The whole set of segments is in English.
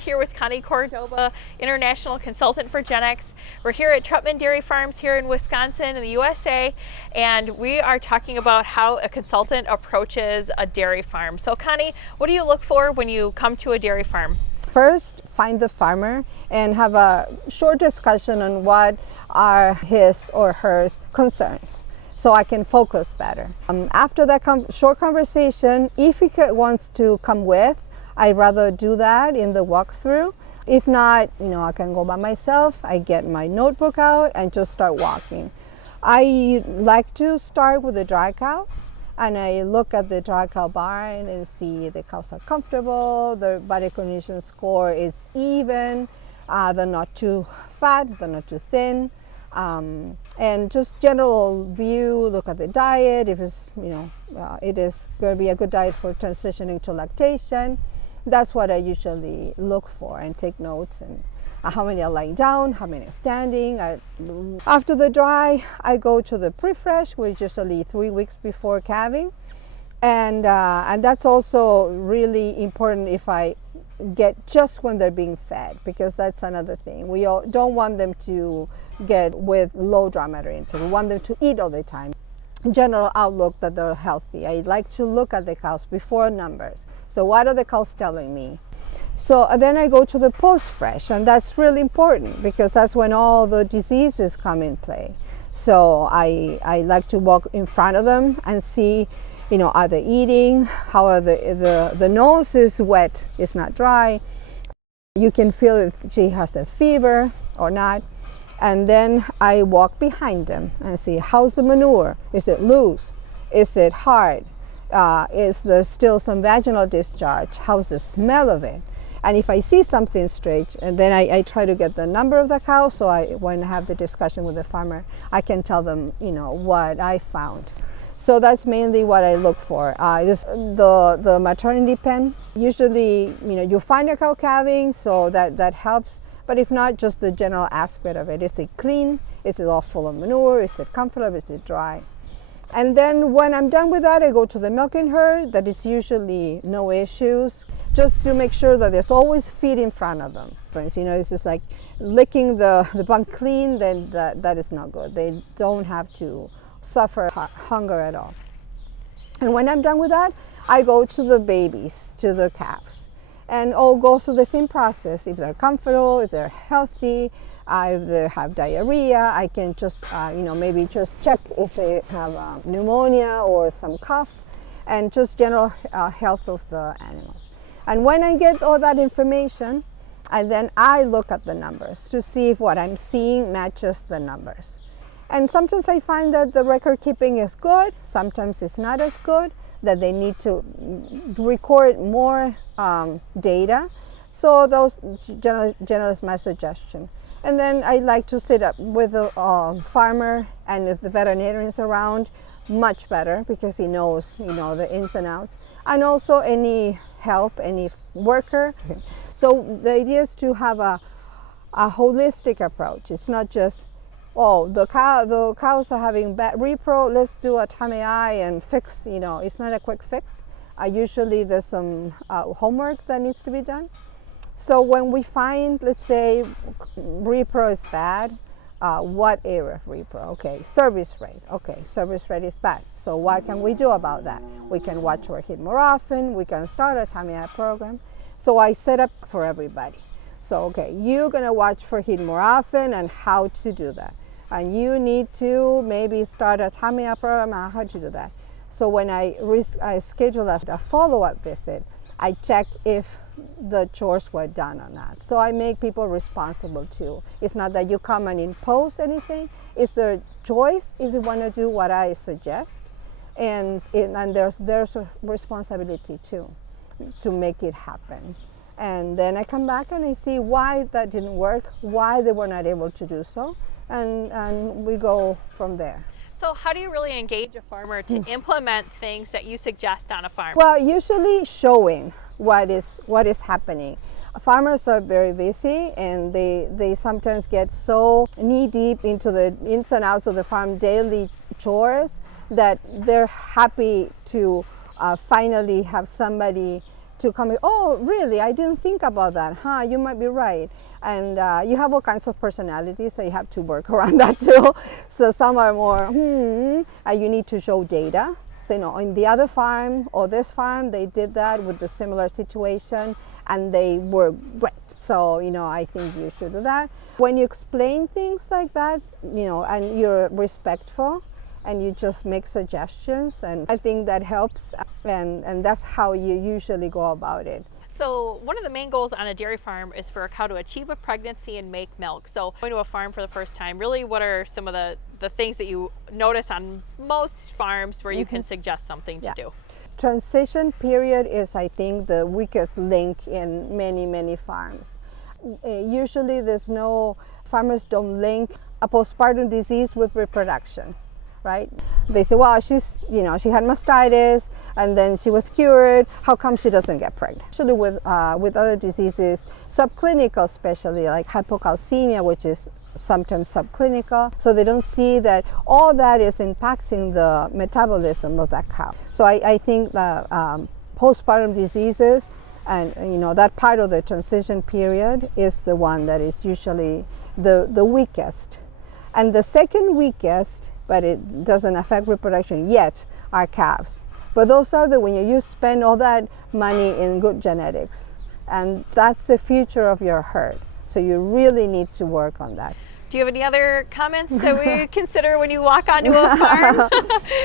here with Connie Cordoba, International Consultant for GENEX. We're here at Trutman Dairy Farms here in Wisconsin in the USA, and we are talking about how a consultant approaches a dairy farm. So Connie, what do you look for when you come to a dairy farm? First, find the farmer and have a short discussion on what are his or her concerns, so I can focus better. After that short conversation, if he wants to come with, I'd rather do that in the walkthrough. If not, I can go by myself. I get my notebook out and just start walking. I like to start with the dry cows, and I look at the dry cow barn and see the cows are comfortable, their body condition score is even, they're not too fat, they're not too thin. And just general view, look at the diet, if it's, it is going to be a good diet for transitioning to lactation. That's what I usually look for and take notes, and how many are lying down, how many are standing. After the dry, I go to the pre-fresh, which is usually 3 weeks before calving. And that's also really important if I get just when they're being fed, because that's another thing. We don't want them to get with low dry matter intake. We want them to eat all the time. General outlook that they're healthy. I like to look at the cows before numbers. So what are the cows telling me? So then I go to the post-fresh, and that's really important because that's when all the diseases come in play. So I like to walk in front of them and see, are they eating? How are the nose is wet, it's not dry. You can feel if she has a fever or not. And then I walk behind them and see, how's the manure? Is it loose? Is it hard? Is there still some vaginal discharge? How's the smell of it? And if I see something strange, and then I try to get the number of the cow, so when I have the discussion with the farmer, I can tell them, what I found. So that's mainly what I look for. The maternity pen. Usually, you find a cow calving, so that helps. But if not, just the general aspect of it. Is it clean? Is it all full of manure? Is it comfortable? Is it dry? And then when I'm done with that, I go to the milking herd. That is usually no issues. Just to make sure that there's always feed in front of them. It's just like licking the bun clean, then that is not good. They don't have to suffer hunger at all. And when I'm done with that, I go to the babies, to the calves. And all go through the same process. If they're comfortable, if they're healthy, if they have diarrhea, I can just, maybe just check if they have pneumonia or some cough, and just general health of the animals. And when I get all that information, and then I look at the numbers to see if what I'm seeing matches the numbers. And sometimes I find that the record keeping is good, sometimes it's not as good, that they need to record more data. So those general is my suggestion. And then I like to sit up with the farmer, and if the veterinarian is around, much better, because he knows, the ins and outs. And also any help, any worker. So the idea is to have a holistic approach. It's not just, the cows are having bad repro, let's do a tummy eye and fix, it's not a quick fix. Usually there's some homework that needs to be done. So when we find, let's say, repro is bad, what area of repro? Okay, service rate. Okay, service rate is bad. So what can we do about that? We can watch for heat more often. We can start a tummy eye program. So I set up for everybody. So, okay, you're gonna watch for heat more often and how to do that. And you need to maybe start a tummy eye program on how to do that. So when I schedule a follow-up visit, I check if the chores were done or not. So I make people responsible too. It's not that you come and impose anything. It's their choice if they want to do what I suggest. And there's a responsibility too, to make it happen. And then I come back and I see why that didn't work, why they were not able to do so, and we go from there. So how do you really engage a farmer to implement things that you suggest on a farm? Well, usually showing what is happening. Farmers are very busy, and they sometimes get so knee deep into the ins and outs of the farm daily chores that they're happy to finally have somebody to come, oh, really? I didn't think about that. Huh, you might be right. And you have all kinds of personalities, so you have to work around that too. So some are more, and you need to show data. So, you know, in the other farm or this farm, they did that with the similar situation and they were great. So, you know, I think you should do that. When you explain things like that, you know, and you're respectful and you just make suggestions, and I think that helps, and that's how you usually go about it. So one of the main goals on a dairy farm is for a cow to achieve a pregnancy and make milk. So going to a farm for the first time, really what are some of the things that you notice on most farms where you can suggest something to do? Transition period is, I think, the weakest link in many farms. Usually farmers don't link a postpartum disease with reproduction. Right? They say, well, she's, you know, she had mastitis and then she was cured. How come she doesn't get pregnant? Actually, with other diseases, subclinical, especially like hypocalcemia, which is sometimes subclinical, so they don't see that all that is impacting the metabolism of that cow. So I think that postpartum diseases and, you know, that part of the transition period is the one that is usually the weakest. And the second weakest, but it doesn't affect reproduction yet, are calves. But those are when you spend all that money in good genetics, and that's the future of your herd. So you really need to work on that. Do you have any other comments that we consider when you walk onto a farm?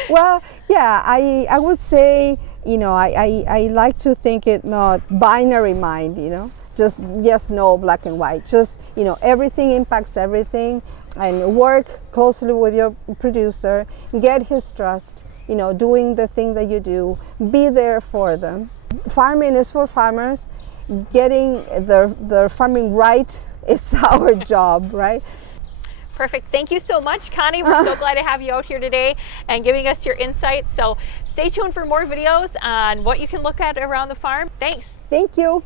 Well, yeah, I would say, you know, I like to think it not binary mind, you know, just yes, no, black and white. Just, you know, everything impacts everything. And work closely with your producer, get his trust, you know, doing the thing that you do, be there for them. Farming is for farmers. Getting their farming right is our job, right? Perfect. Thank you so much, Connie. We're so glad to have you out here today and giving us your insights. So stay tuned for more videos on what you can look at around the farm. Thanks. Thank you.